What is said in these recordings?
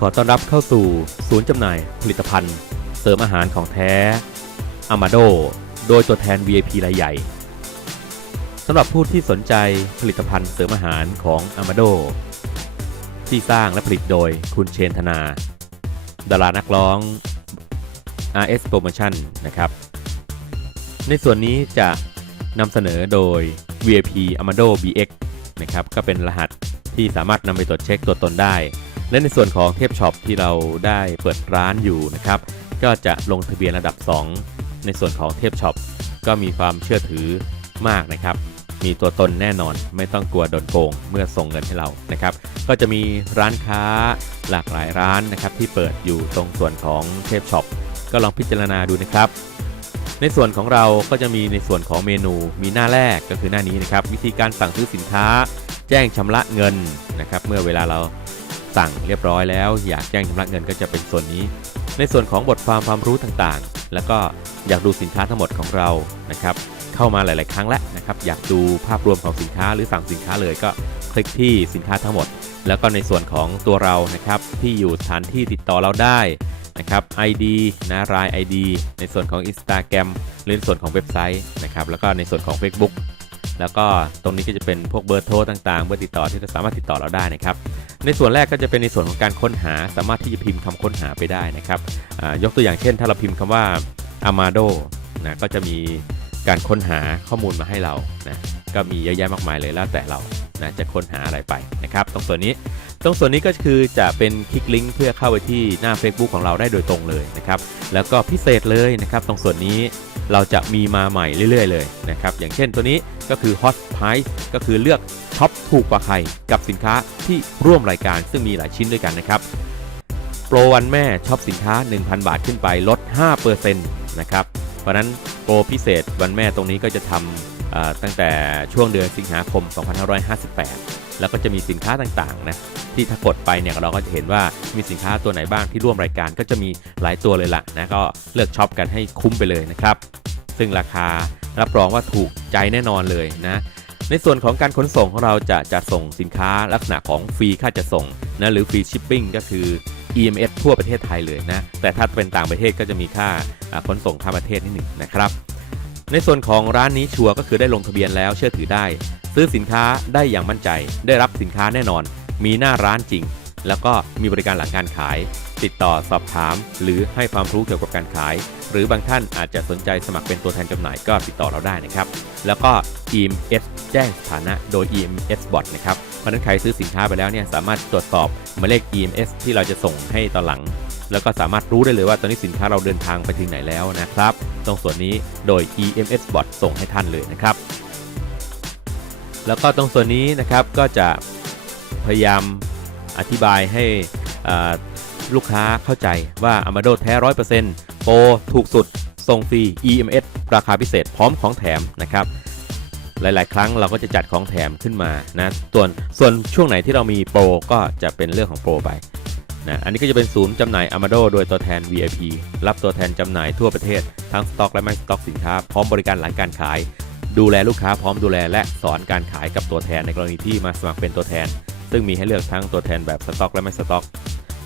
ขอต้อนรับเข้าสู่ศูนย์จำหน่ายผลิตภัณฑ์ เสริมอาหารของแท้อามาโดโดยตัวแทน VIP รายใหญ่สำหรับผู้ที่สนใจผลิตภัณฑ์เสริมอาหารของอามาโดที่สร้างและผลิตโดยคุณเชนธนา ดารานักร้อง RS Promotion นะครับ ในส่วนนี้จะนำเสนอโดย VIP Amado BX นะครับ ก็เป็นรหัสที่สามารถนำไปตรวจเช็คตัวตนได้ และในส่วนของเทพช็อปที่เราได้เปิดร้านอยู่นะครับ ก็จะลงทะเบียนระดับ 2 ในส่วนของเทพช็อปก็มีความเชื่อถือมากนะครับ มีตัวตนแน่นอนไม่ต้องกลัวโดนโกงเมื่อส่งเงินให้เรานะครับ ก็จะมีร้านค้าหลากหลายร้านนะครับ ที่เปิดอยู่ตรงส่วนของเทพช็อปก็ลองพิจารณาดูนะครับในส่วนของเราก็จะมีในส่วนของเมนูมีหน้าแรกก็คือหน้านี้นะครับ วิธีการสั่งซื้อสินค้า แจ้งชำระเงินนะครับ เมื่อเวลาเรา สั่งเรียบร้อยแล้ว อยากแจ้งชำระเงินก็จะเป็นส่วนนี้ ในส่วนของบทความความรู้ต่างๆ แล้วก็อยากดูสินค้าทั้งหมดของเรานะครับเข้ามาหลาย ๆ ครั้งแล้วนะครับอยากดูภาพรวมของสินค้าหรือสั่งสินค้าเลยก็คลิกที่สินค้าทั้งหมด แล้วก็ในส่วนของตัวเรานะครับที่อยู่สถานที่ติดต่อเราได้นะครับ ID นะราย ID ในส่วนของ Instagram หรือส่วนของเว็บไซต์นะครับแล้วก็ในส่วนของ Facebook แล้วก็ตรงนี้ก็จะเป็นพวกเบอร์โทรต่างๆ เบอร์ติดต่อที่จะสามารถติดต่อเราได้นะครับ ในส่วนแรกก็จะเป็นในส่วนของการค้นหา สามารถที่จะพิมพ์คำค้นหาไปได้นะครับยกตัวอย่างเช่น ถ้าเราพิมพ์คำว่า Amado นะก็จะมีการค้นหาข้อมูลมาให้เรานะก็มีเยอะแยะมากมายเลยแล้วแต่เรานะจะค้นหาอะไรไปนะครับ ตรงส่วนนี้ตรงส่วนนี้ก็คือจะเป็นคลิกลิงก์เพื่อเข้าไปที่หน้า Facebook ของเราได้โดยตรงเลยนะครับ แล้วก็พิเศษเลยนะครับ ตรงส่วนนี้ เราจะมีมาใหม่เรื่อยๆ เลยนะครับ อย่างเช่นตัวนี้ก็คือ Hot Price ก็คือเลือกช็อปถูกกว่าใครกับสินค้าที่ร่วมรายการซึ่งมีหลายชิ้นด้วยกันนะครับ โปรวันแม่ช็อปสินค้า 1,000 บาทขึ้นไปลด 5%นะครับ เพราะนั้นโปรพิเศษวันแม่ตรงนี้ก็จะทำ ตั้งแต่ช่วงเดือนสิงหาคม 2558 แล้วก็จะมีสินค้าต่างๆนะที่ถ้ากดไปเนี่ยเราก็จะเห็นว่ามีสินค้าตัวไหนบ้างที่ร่วมรายการก็จะมีหลายตัวเลยล่ะนะก็เลือกช็อปกันให้คุ้มไปเลยนะครับ ซึ่งราคารับรองว่าถูกใจแน่นอนเลยนะในส่วนของการขนส่งของเราจะจัดส่งสินค้าลักษณะของฟรีค่าจัดส่งนะหรือฟรีชิปปิ้งก็คือ EMS ทั่วประเทศไทยเลยนะ แต่ถ้าเป็นต่างประเทศก็จะมีค่าอ่าขนส่งข้ามประเทศนิดหนึ่งนะครับ ในส่วนของร้านนี้ชัวร์ก็คือได้ลงทะเบียนแล้วเชื่อถือได้ ซื้อสินค้าได้อย่างมั่นใจ ได้รับสินค้าแน่นอน มีหน้าร้านจริง แล้วก็มีบริการหลังการขาย ติดต่อสอบถาม หรือให้ความรู้เกี่ยวกับการขาย หรือบางท่านอาจจะสนใจสมัครเป็นตัวแทนจำหน่ายก็ติดต่อเราได้นะครับ แล้วก็ EMS แจ้งสถานะโดย EMS Bot นะครับเพราะนั้นใครซื้อสินค้าไปแล้วเนี่ยสามารถตรวจสอบหมายเลข EMS ที่เราจะส่งให้ตอนหลัง แล้วก็สามารถรู้ได้เลยว่าตอนนี้สินค้าเราเดินทางไปถึงไหนแล้วนะครับ ตรงส่วนนี้โดย EMS Bot ส่งให้ท่านเลยนะครับ แล้วก็ตรงส่วนนี้นะครับก็จะพยายามอธิบายให้ลูกค้าเข้าใจว่า Amado แท้ 100%โปรถูกสุดส่งฟรี EMS ราคาพิเศษพร้อมของแถมนะครับหลาย ๆ ครั้งเราก็จะจัดของแถมขึ้นมานะส่วนส่วนช่วงไหนที่เรามีโปรก็จะเป็นเรื่องของโปรไป นะอันนี้ก็จะเป็นศูนย์จำหน่าย Amado โดยตัวแทน VIP รับตัวแทนจำหน่ายทั่วประเทศ ทั้งสต็อกและไม่สต็อกสินค้า พร้อมบริการหลังการขาย ดูแลลูกค้าพร้อมดูแลและสอนการขายกับตัวแทนในกรณีที่มาสมัครเป็นตัวแทน ซึ่งมีให้เลือกทั้งตัวแทนแบบสต็อกและไม่สต็อก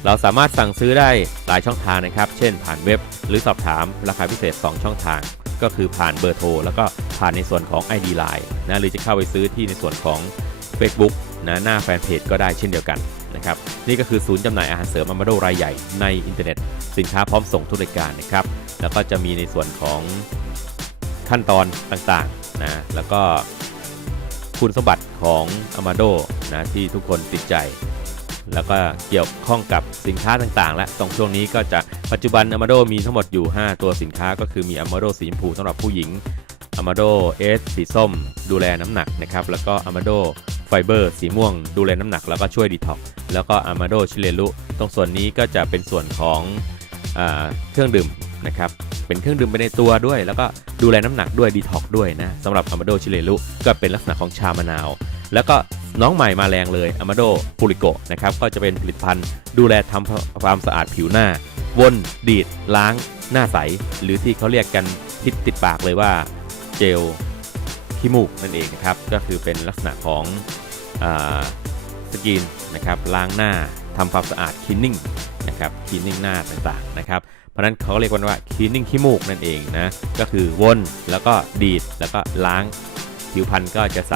เราสามารถสั่งซื้อได้หลายช่องทางนะครับ เช่น ผ่านเว็บ หรือสอบถามราคาพิเศษ 2 ช่องทาง ก็คือผ่านเบอร์โทรแล้วก็ผ่านในส่วนของ ID Line นะหรือจะเข้าไปซื้อที่ในส่วนของ Facebook นะหน้าแฟนเพจก็ได้เช่นเดียวกัน นะครับนี่ก็คือศูนย์จำหน่ายอาหารเสริมอามาโดรายใหญ่ในอินเทอร์เน็ต สินค้าพร้อมส่งทุกรายการนะครับ แล้วก็จะมีในส่วนของขั้นตอนต่างๆนะแล้วก็คุณสมบัติของอามาโดนะที่ทุกคนติดใจ แล้วก็เกี่ยวข้องกับสินค้าต่างๆ และตรงช่วงนี้ก็จะปัจจุบัน Amado มีทั้งหมดอยู่ 5 ตัวสินค้าก็คือมี Amado สีชมพูสำหรับผู้หญิง Amado S สีส้ม ดูแลน้ำหนักนะครับแล้วก็อมาโด Amado Fiber สีม่วงดูแลน้ำหนักแล้วก็ช่วยดีท็อกแล้วก็ Amado ชิเลลุตรงส่วนนี้ก็จะเป็นส่วนของอเครื่องดื่มนะครับเป็นเครื่องดื่มไปในตัวด้วย แล้วก็ดูแลน้ำหนักด้วยดีท็อกด้วยนะสำหรับ Amado ชิเลลุก็เป็นลักษณะของชามะนาว แล้วก็น้องใหม่มาแรงเลย Amado p u r i c o นะครับก็จะเป็นผลิตภัณฑ์ดูแลทำความสะอาดผิวหน้า วนดีด ล้าง หน้าใส หรือที่เขาเรียกกันทิดติดปากเลยว่าเจลขี้มูกนั่นเองนะครับก็คือเป็นลักษณะของ สกินนะครับล้างหน้าทำความสะอาด cleaning นะครับ cleaning หน้าต่างๆนะครับเพราะนั้นเขาเรียกว่า cleaning ขี้มูกนั่นเองนะก็คือวนแล้วก็ดีดแล้วก็ล้างผิวพรรณก็จะใส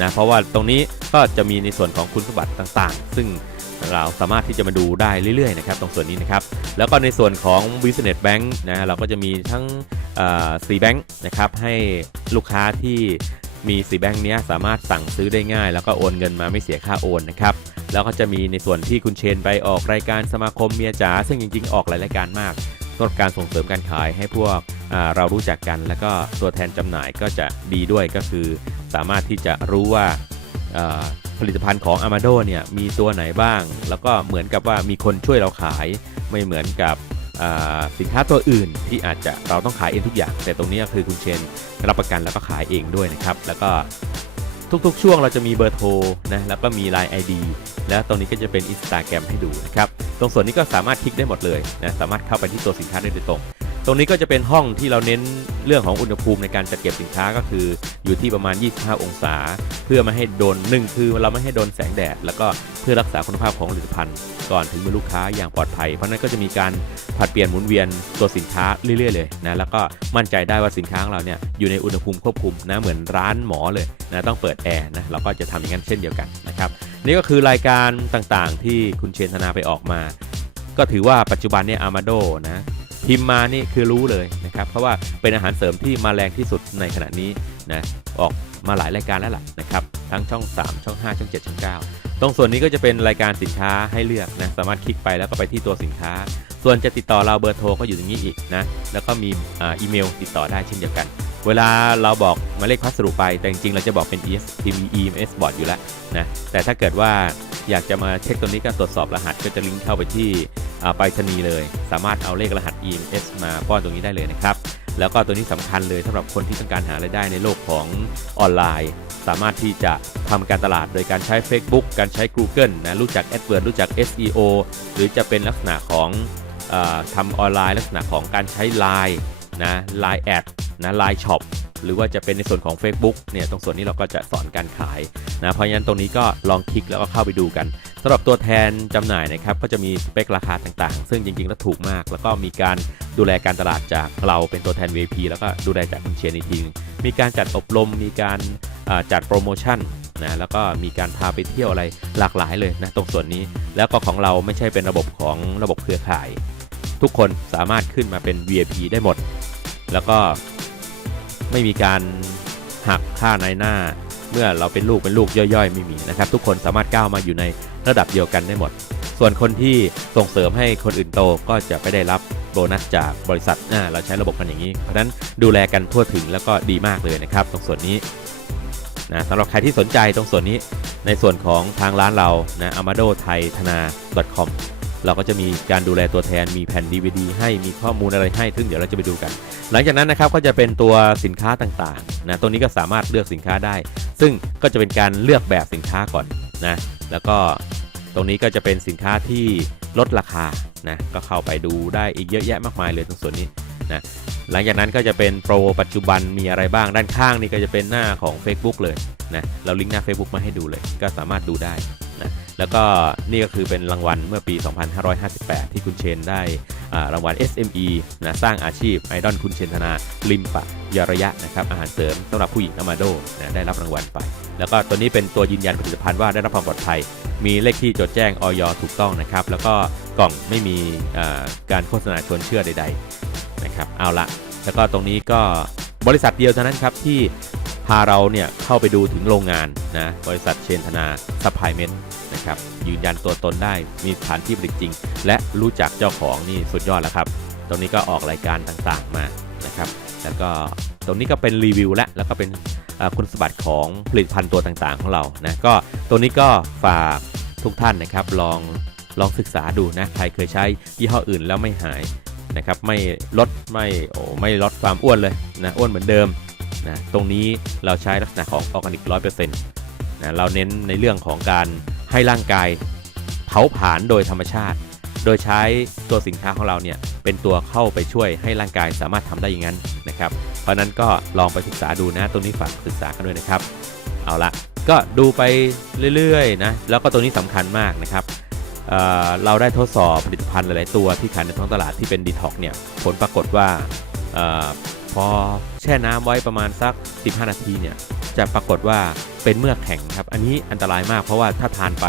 นะเพราะว่าตรงนี้ก็จะมีในส่วนของคุณสมบัติต่างๆ ซึ่งเราสามารถที่จะมาดูได้เรื่อยๆนะครับตรงส่วนนี้นะครับ แล้วก็ในส่วนของ business bank นะเราก็จะมีทั้งสีแบงค์นะครับให้ลูกค้าที่ มีสีแบงค์นี้สามารถสั่งซื้อได้ง่าย แล้วก็โอนเงินมาไม่เสียค่าโอนนะครับแล้วก็จะมีในส่วนที่คุณเชนไปออกรายการสมาคมเมียจ๋าซึ่งจริงๆ ออกหลายรายการมากสำหรับการส่งเสริมการขายให้พวกเรารู้จักกัน แล้วก็ตัวแทนจำหน่ายก็จะดีด้วยก็คือ สามารถที่จะรู้ว่าผลิตภัณฑ์ของ a m a d o เนี่ยมีตัวไหนบ้าง แล้วก็เหมือนกับว่ามีคนช่วยเราขายไม่เหมือนกับ สินค้าตัวอื่นที่อาจจะเราต้องขายเองทุกอย่าง แต่ตรงนี้คือคุณเชนรับประกันแล้วก็ขายเองด้วยนะครับ แล้วก็ทุกๆ ช่วงเราจะมีเบอร์โทรนะแล้วก็มี Line ID แล้วตรงนี้ก็จะเป็น Instagram ให้ดูนะครับ ตรงส่วนนี้ก็สามารถคลิกได้หมดเลยนะสามารถเข้าไปที่ตัวสินค้าได้โดยตรง ตรงนี้ก็จะเป็นห้องที่เราเน้นเรื่องของอุณหภูมิในการจัดเก็บสินค้าก็คืออยู่ที่ประมาณ 25 องศา เพื่อไม่ให้โดนหนึ่งคือเราไม่ให้โดนแสงแดด แล้วก็ พื่อรักษาคุณภาพของผลิตภัณฑ์ ก่อนถึงมือลูกค้าอย่างปลอดภัย เพราะนั้นก็จะมีการผลัดเปลี่ยนหมุนเวียนตัวสินค้าเรื่อยๆเลยนะแล้วก็มั่นใจได้ว่าสินค้าของเราเนี่ยอยู่ในอุณหภูมิควบคุมนะเหมือนร้านหมอเลยนะต้องเปิดแอร์นะเราก็จะทำอย่างนั้นเช่นเดียวกันนะครับนี่ก็คือรายการต่างๆ ที่คุณเชนธนาไปออกมา ก็ถือว่าปัจจุบันเนี่ยอามาโดนะพิมมานี่คือรู้เลยนะครับเพราะว่าเป็นอาหารเสริมที่มาแรงที่สุดในขณะนี้นะออกมาหลายรายการแล้วล่ะนะครับทั้งช่อง 3 ช่อง 5 ช่อง 7 ช่อง 9 รงส่วนนี้ก็จะเป็นรายการสินค้าให้เลือกนะสามารถคลิกไปแล้วก็ไปที่ตัวสินค้า ส่วนจะติดต่อเราเบอร์โทรก็อยู่ตรงนี้อีกนะแล้วก็มีอ,อีเมลติดต่อได้เช่นเดียวกัน เวลาเราบอกหมายเลขพัสดุไปแต่จริงๆเราจะบอกเป็น ES TV EMS board อยู่แล้วนะแต่ถ้าเกิดว่าอยากจะมาเช็คตรงนี้ก็ตรวจสอบรหัสก็จะลิงก์เข้าไปที่ไปรษณีย์เลย สามารถเอาเลขรหัส EMS มาป้อนตรงนี้ได้เลยนะครับ แล้วก็ตัวนี้สำคัญเลยสำหรับคนที่ต้องการหารายได้ในโลกของออนไลน์ สามารถที่จะทำการตลาดโดยการใช้ Facebook การใช้ Google นะรู้จัก AdWords รู้จัก SEO หรือจะเป็นลักษณะของอาทำออนไลน์ลักษณะของการใช้ Line นะ Line Ad นะ Line Shop หรือว่าจะเป็นในส่วนของ Facebook เนี่ยตรงส่วนนี้เราก็จะสอนการขายนะเพราะฉะนั้นตรงนี้ก็ลองคลิกแล้วก็เข้าไปดูกัน สำหรับตัวแทนจำหน่ายนะครับก็จะมีสเปคราคาต่างๆ ซึ่งจริงๆแล้วถูกมาก แล้วก็มีการดูแลการตลาดจากเราเป็นตัวแทน VP แล้วก็ดูแลจากคุณเชียนอีกทีนึงมีการจัดอบรม มีการจัดโปรโมชั่นนะแล้วก็มีการพาไปเที่ยวอะไรหลากหลายเลยนะตรงส่วนนี้ แล้วก็ของเราไม่ใช่เป็นระบบของระบบเครือข่าย ทุกคนสามารถขึ้นมาเป็น VIP ได้หมด แล้วก็ไม่มีการหักค่าในหน้า เมื่อเราเป็นลูกเป็นลูกย่อยๆ ไม่มีนะครับ ทุกคนสามารถก้าวมาอยู่ใน ระดับเดียวกันได้หมด ส่วนคนที่ส่งเสริมให้คนอื่นโตก็จะไปได้รับโบนัสจากบริษัทเราใช้ระบบกันอย่างนี้ เพราะฉะนั้นดูแลกันทั่วถึงแล้วก็ดีมากเลยนะครับตรงส่วนนี้นะสำหรับใครที่สนใจตรงส่วนนี้ ในส่วนของทางร้านเรานะ amado thai thana com เราก็จะมีการดูแลตัวแทนมีแผ่น DVD ให้มีข้อมูลอะไรให้ ซึ่งเดี๋ยวเราจะไปดูกัน หลังจากนั้นนะครับก็จะเป็นตัวสินค้าต่างๆนะตรงนี้ก็สามารถเลือกสินค้าได้ ซึ่งก็จะเป็นการเลือกแบบสินค้าก่อนนะแล้วก็ตรงนี้ก็จะเป็นสินค้าที่ลดราคานะก็เข้าไปดูได้อีกเยอะแยะมากมายเลยตรงส่วนนี้นะหลังจากนั้นก็จะเป็นโปรปัจจุบันมีอะไรบ้างด้านข้างนี่ก็จะเป็นหน้าของ Facebook เลยนะเราลิงก์หน้า Facebook มาให้ดูเลย ก็สามารถดูได้ นะแล้วก็นี่ก็คือเป็นรางวัลเมื่อปี 2558 ที่คุณเชนได้รางวัล SME นะสร้างอาชีพไอดอลคุณเชนธนาลิมปะยระยะนะครับอาหารเสริมสำหรับผู้หญิงอามาโดนะได้รับรางวัลไป แล้วก็ตัวนี้เป็นตัวยืนยันผลิตภัณฑ์ว่าได้รับความปลอดภัย มีเลขที่จดแจ้งออยถูกต้องนะครับ แล้วก็กล่องไม่มีการโฆษณาชวนเชื่อใด ๆ นะครับ เอาละแล้วก็ตรงนี้ก็บริษัทเดียวเท่านั้นครับที่ พาเราเนี่ยเข้าไปดูถึงโรงงานนะบริษัทเชนธนาซัพพลายเมนต์นะครับยืนยันตัวตนได้มีสถานที่ผลิตจริง และรู้จักเจ้าของนี่สุดยอดแล้วครับ ตรงนี้ก็ออกรายการต่างๆมานะครับแล้วก็ตรงนี้ก็เป็นรีวิวและแล้วก็เป็นคุณสมบัติของผลิตภัณฑ์ตัวต่างๆ ของเรานะก็ตรงนี้ก็ฝากทุกท่านนะครับลองลองศึกษาดูนะใครเคยใช้ยี่ห้ออื่นแล้วไม่หายนะครับไม่ลดไม่โอ้ไม่ลดความอ้วนเลยนะอ้วนเหมือนเดิม นะตรงนี้เราใช้ลักษณะของออร์แกนิกร้อยเปอร์เซ็นต์นะเราเน้นในเรื่องของการให้ร่างกายเผาผลาญโดยธรรมชาติ โดยใช้ตัวสินค้าของเราเนี่ยเป็นตัวเข้าไปช่วยให้ร่างกายสามารถทำได้อย่างนั้นนะครับ เพราะนั้นก็ลองไปศึกษาดูนะตรงนี้ฝากศึกษากันด้วยนะครับ เอาละก็ดูไปเรื่อยๆนะแล้วก็ตรงนี้สำคัญมากนะครับเเราได้ทดสอบผลิตภัณฑ์หลาย ๆ ตัวที่ขายในท้องตลาดที่เป็นดีท็อกเนี่ยผลปรากฏว่า พอแช่น้ำไว้ประมาณสัก 15 นาทีเนี่ยจะปรากฏว่าเป็นเมือกแข็งครับ อันนี้อันตรายมากเพราะว่าถ้าทานไป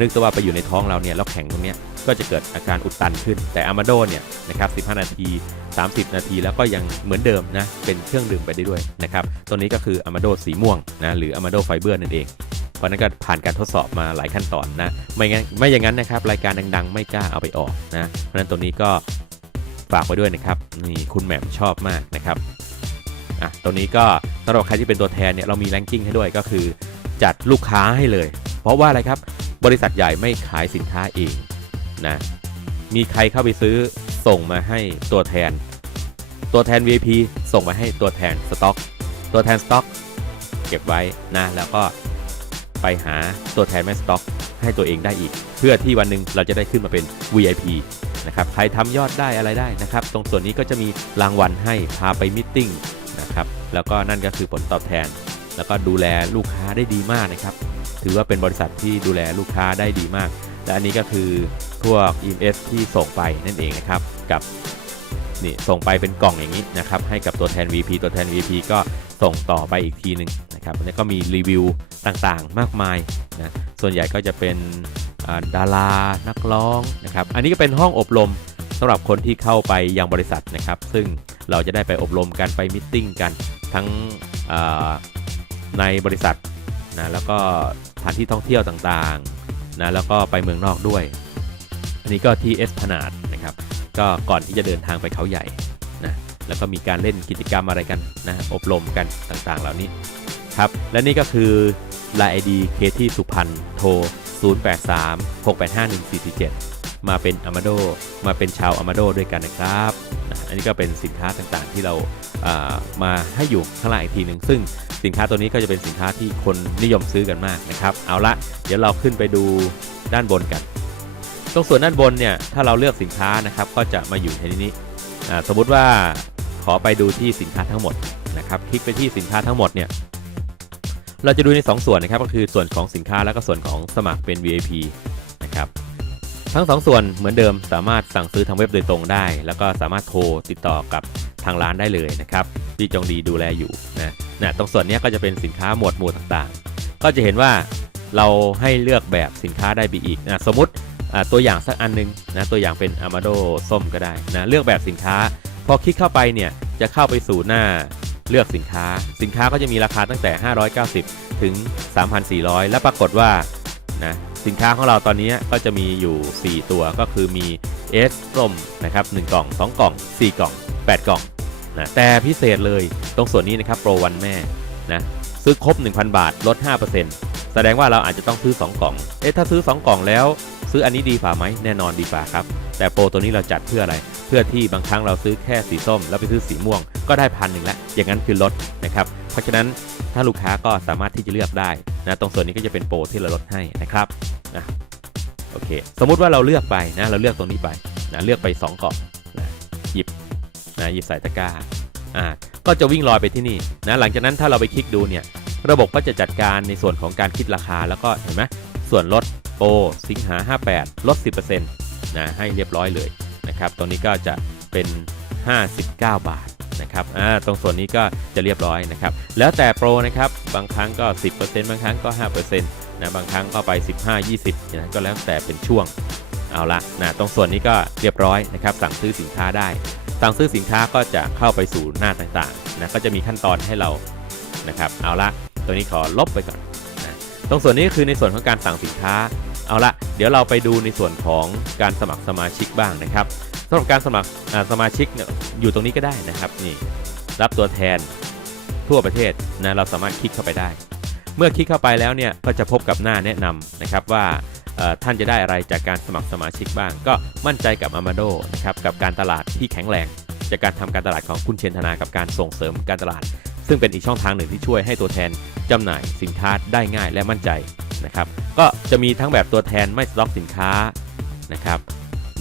นึกว่าไปอยู่ในท้องเราเนี่ยแล้วแข็งตรงเนี้ยก็จะเกิดอาการอุดตันขึ้น แต่อามาโดเนี่ยนะครับ 15 นาที 30 นาทีแล้วก็ยังเหมือนเดิมนะ เป็นเครื่องดื่มไปได้ด้วยนะครับ ตัวนี้ก็คืออามาโดสีม่วงนะหรืออามาโดไฟเบอร์นั่นเอง เพราะนั้นก็ผ่านการทดสอบมาหลายขั้นตอนนะ ไม่งั้นไม่อย่างนั้นนะครับรายการดังๆ ไม่กล้าเอาไปออกนะ เพราะนั้นตัวนี้ก็ ฝากไว้ด้วยนะครับนี่คุณแหม่มชอบมากนะครับอะตัวนี้ก็สำหรับใครที่เป็นตัวแทนเนี่ยเรามีแรงกิ้งให้ด้วยก็คือ จัดลูกค้าให้เลย เพราะว่าอะไรครับบริษัทใหญ่ไม่ขายสินค้าเองนะมีใครเข้าไปซื้อส่งมาให้ตัวแทน ตัวแทน VIP ส่งมาให้ตัวแทนสต็อก ตัวแทนสต็อก เก็บไว้นะแล้วก็ไปหาตัวแทนแม่สต็อกให้ตัวเองได้อีก เพื่อที่วันหนึ่งเราจะได้ขึ้นมาเป็น VIP นะครับใครทำยอดได้อะไรได้นะครับ ตรงส่วนนี้ก็จะมีรางวัลให้พาไปมิทติ้งนะครับแล้วก็นั่นก็คือผลตอบแทน แล้วก็ดูแลลูกค้าได้ดีมากนะครับ ถือว่าเป็นบริษัทที่ดูแลลูกค้าได้ดีมาก และอันนี้ก็คือพวก EMS ที่ส่งไปนั่นเองนะครับกับนี่ส่งไปเป็นกล่องอย่างนี้นะครับให้กับตัวแทน VP ตัวแทน VP ก็ส่งต่อไปอีกทีหนึ่งนะครับแล้วก็มีรีวิวต่างๆมากมายนะส่วนใหญ่ก็จะเป็น ดารานักร้องนะครับอันนี้ก็เป็นห้องอบรมสำหรับคนที่เข้าไปยังบริษัทนะครับ ซึ่งเราจะได้ไปอบรมกันไปมิทติ้งกันทั้งในบริษัทนะแล้วก็สถานที่ท่องเที่ยวต่างๆนะแล้วก็ไปเมืองนอกด้วย อันนี้ก็ที่เอสพนาดนะครับ ก็ก่อนที่จะเดินทางไปเขาใหญ่นะแล้วก็มีการเล่นกิจกรรมอะไรกันนะอบรมกันต่างๆเหล่านี้ครับและนี่ก็คือไลน์ไอดีเคที่สุพรรณโท 083 685 1447 มาเป็นอามาโดมาเป็นชาวอามาโดด้วยกันนะครับอันนี้ก็เป็นสินค้าต่างๆที่เราอ่ามาให้อยู่ข้างล่างอีกทีหนึ่งซึ่งสินค้าตัวนี้ก็จะเป็นสินค้าที่คนนิยมซื้อกันมากนะครับ เอาละเดี๋ยวเราขึ้นไปดูด้านบนกัน ตรงส่วนด้านบนเนี่ยถ้าเราเลือกสินค้านะครับก็จะมาอยู่ในนี้สมมุติว่าขอไปดูที่สินค้าทั้งหมดนะครับ คลิกไปที่สินค้าทั้งหมดเนี่ย เราจะดูใน 2 ส่วนนะครับก็คือส่วนของสินค้าแล้วก็ส่วนของสมัครเป็น VIP นะครับทั้ง 2 ส่วนเหมือนเดิมสามารถสั่งซื้อทางเว็บโดยตรงได้ แล้วก็สามารถโทรติดต่อกับทางร้านได้เลยนะครับที่จงดีดูแลอยู่นะนะตรงส่วนนี้ก็จะเป็นสินค้าหมวดหมู่ต่างๆ ก็จะเห็นว่าเราให้เลือกแบบสินค้าได้ไปอีกนะสมมติตัวอย่างสักอันหนึงนะตัวอย่างเป็น Amado ส้มก็ได้นะเลือกแบบสินค้า พอคลิกเข้าไปเนี่ยจะเข้าไปสู่หน้า เลือกสินค้า สินค้าก็จะมีราคาตั้งแต่ 590 ถึง 3,400 และปรากฏว่านะสินค้าของเราตอนนี้ก็จะมีอยู่ 4 ตัวก็คือมี S ส้มนะครับ1กล่อง 2 กล่อง 4 กล่อง 8 กล่องนะแต่พิเศษเลยตรงส่วนนี้นะครับโปรวันแม่นะซื้อครบ 1,000 บาทลด 5%แสดงว่าเราอาจจะต้องซื้อ 2 กล่อง เอ๊ะถ้าซื้อ 2 กล่องแล้ว ซื้ออันนี้ดีฝ่าไหมแน่นอนดีฝ่าครับ แต่โปรตัวนี้เราจัดเพื่ออะไร เพื่อที่บางครั้งเราซื้อแค่สีส้ม แล้วไปซื้อสีม่วงก็ได้พันหนึ่งแล้วอย่างนั้นคือลดนะครับเพราะฉะนั้นถ้าลูกค้าก็สามารถที่จะเลือกได้นะตรงส่วนนี้ก็จะเป็นโปรที่เราลดให้นะครับนะโอเคสมมุติว่าเราเลือกไปนะเราเลือกตรงนี้ไปนะเลือกไป2กล่องนะหยิบนะหยิบใส่ตะกร้าอ่าก็จะวิ่งลอยไปที่นี่นะหลังจากนั้นถ้าเราไปคลิกดูเนี่ยระบบก็จะจัดการในส่วนของการคิดราคาแล้วก็เห็นไหมส่วนลด โปรสิงหา 58 ลด 10%นะให้เรียบร้อยเลยนะครับตรงนี้ก็จะเป็น 59 บาทนะครับอ่าตรงส่วนนี้ก็จะเรียบร้อยนะครับ แล้วแต่โปรนะครับ บางครั้งก็ 10%บางครั้งก็ 5%นะบางครั้งก็ไป 15 20นะก็แล้วแต่เป็นช่วงเอาละนะตรงส่วนนี้ก็เรียบร้อยนะครับ สั่งซื้อสินค้าได้ สั่งซื้อสินค้าก็จะเข้าไปสู่หน้าต่างๆนะก็จะมีขั้นตอนให้เรานะครับ เอาละตัวนี้ขอลบไปก่อนนะตรงส่วนนี้ก็คือในส่วนของการสั่งสินค้า เอาละเดี๋ยวเราไปดูในส่วนของการสมัครสมาชิกบ้างนะครับสำหรับการสมัครสมาชิกเนี่ยอยู่ตรงนี้ก็ได้นะครับนี่รับตัวแทนทั่วประเทศนะเราสามารถคลิกเข้าไปได้ เมื่อคลิกเข้าไปแล้วเนี่ยก็จะพบกับหน้าแนะนำนะครับว่าท่านจะได้อะไรจากการสมัครสมาชิกบ้าง ก็มั่นใจกับ Amado นะครับกับการตลาดที่แข็งแรง จากการทำการตลาดของคุณเชนธนากับการส่งเสริมการตลาด ซึ่งเป็นอีกช่องทางหนึ่งที่ช่วยให้ตัวแทนจำหน่ายสินค้าได้ง่ายและมั่นใจ นะครับ ก็จะมีทั้งแบบตัวแทนไม่สต็อกสินค้านะครับ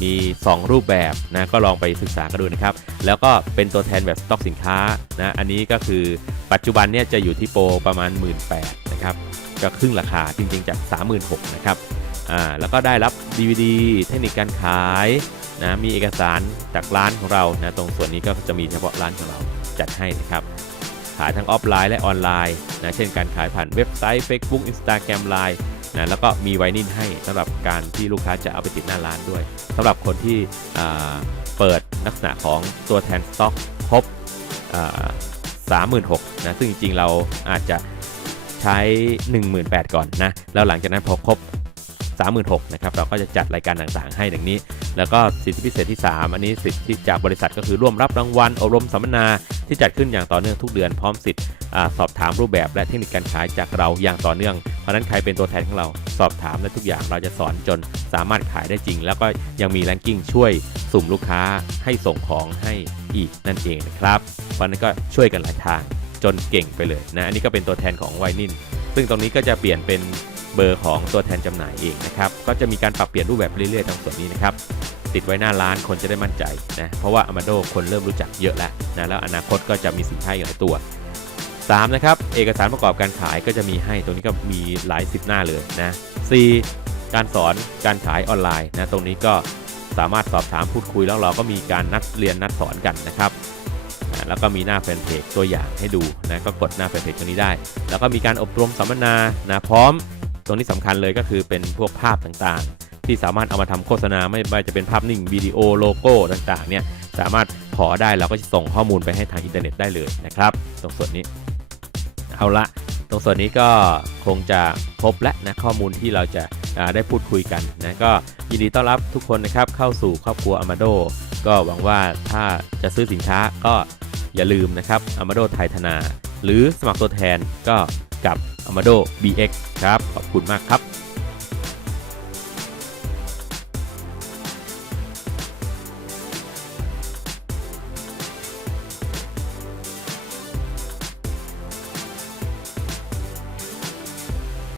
มี 2 รูปแบบนะก็ลองไปศึกษากันดูนะครับ แล้วก็เป็นตัวแทนแบบสต็อกสินค้านะอันนี้ก็คือปัจจุบันเนี่ยจะอยู่ที่โปรประมาณ 1 8ื่นนะครับก็ครึ่งราคาจริงๆจาก 36,000นะครับอ่าแล้วก็ได้รับ DVD เทคนิคการขายนะมีเอกสารจากร้านของเรานะตรงส่วนนี้ก็จะมีเฉพาะร้านของเราจัดให้นะครับ ขายทั้งออฟไลน์และออนไลน์นะเช่นการขายผ่านเว็บไซต์ Facebook Instagram Line นะแล้วก็มีไวนิ่นให้สำหรับการที่ลูกค้าจะเอาไปติดหน้าร้านด้วยสำหรับคนที่เปิดลักษณะของตัวแทนสต็อกครบสามหมื่นหกนะซึ่งจริงๆเราอาจจะใช้ 18,000 ก่อนนะ แล้วหลังจากนั้นพอครบ 36,000นะครับเราก็จะจัดรายการต่างๆ ให้ดังนี้ แล้วก็สิทธิพิเศษที่ 3 อันนี้สิทธิจากบริษัทก็คือร่วมรับรางวัลอบรมสัมมนาที่จัดขึ้นอย่างต่อเนื่องทุกเดือนพร้อมสิทธิ์สอบถามรูปแบบและเทคนิคการขายจากเราอย่างต่อเนื่อง เพราะนั้นใครเป็นตัวแทนของเราสอบถามและทุกอย่างเราจะสอนจนสามารถขายได้จริง แล้วก็ยังมีแรงกิ้งช่วยสุ่มลูกค้าให้ส่งของให้อีกนั่นเองนะครับเพราะนั้นก็ช่วยกันหลายทางจนเก่งไปเลยนะอันนี้ก็เป็นตัวแทนของไวนินซึ่งตรงนี้ก็จะเปลี่ยนเป็น เบอร์ของตัวแทนจำหน่ายเองนะครับ ก็จะมีการปรับเปลี่ยนรูปแบบเรื่อยๆตรงส่วนนี้นะครับ ติดไว้หน้าร้านคนจะได้มั่นใจนะ เพราะว่า Amado คนเริ่มรู้จักเยอะแล้วนะ แล้วอนาคตก็จะมีสินค้าอยู่ในตัว 3 นะครับ เอกสารประกอบการขายก็จะมีให้ ตรงนี้ก็มีหลายสิบหน้าเลยนะ 4. การสอนการขายออนไลน์นะ ตรงนี้ก็สามารถสอบถามพูดคุยแล้วเราก็มีการนัดเรียนนัดสอนกันนะครับแล้วก็มีหน้าแฟนเพจตัวอย่างให้ดูนะก็กดหน้าแฟนเพจตรงนี้ได้ แล้วก็มีการอบรมสัมมนานะพร้อม ตรงนี้สำคัญเลยก็คือเป็นพวกภาพต่างๆ ที่สามารถเอามาทำโฆษณาไม่ว่าจะเป็นภาพนิ่งวิดีโอโลโก้ต่างๆเนี่ยสามารถขอได้เราก็จะส่งข้อมูลไปให้ทางอินเทอร์เน็ตได้เลยนะครับ ตรงส่วนนี้ เอาละตรงส่วนนี้ก็คงจะครบและนะข้อมูลที่เราจะได้พูดคุยกันนะก็ยินดีต้อนรับทุกคนนะครับเข้าสู่ครอบครัว Amado ก็หวังว่าถ้าจะซื้อสินค้าก็อย่าลืมนะครับ Amado ไทยธนา หรือสมัครตัวแทนก็ กับ Amado BX ครับ ขอบคุณมากครับ